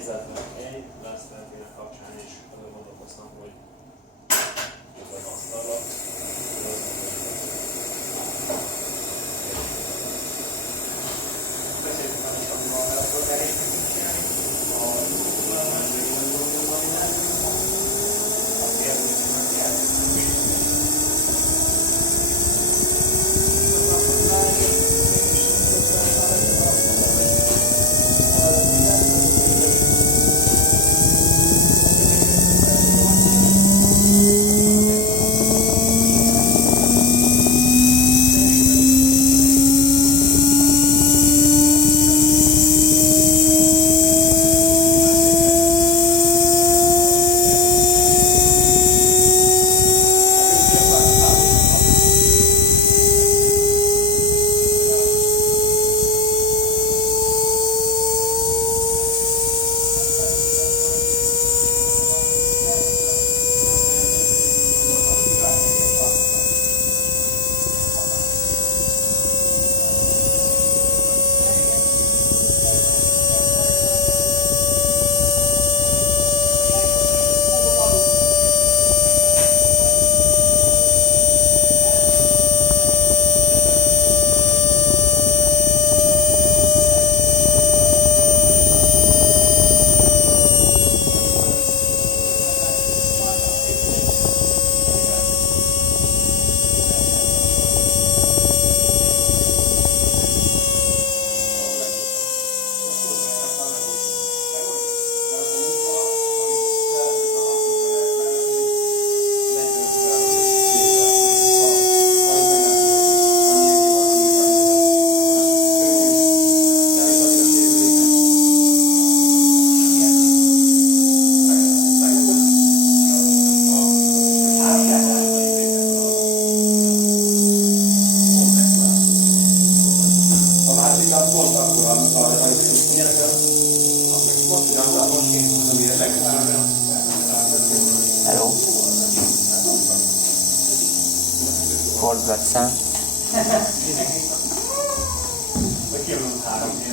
helyzetben egy lesz lennének kapcsán is azon gondolkoztam, hogy ez az asztalra. Beszéltünk már is, amivel a programerét nekünk csinálni. A második gondolkodom, ami nem. A kérdés megjelent. Hello. Forgatszám.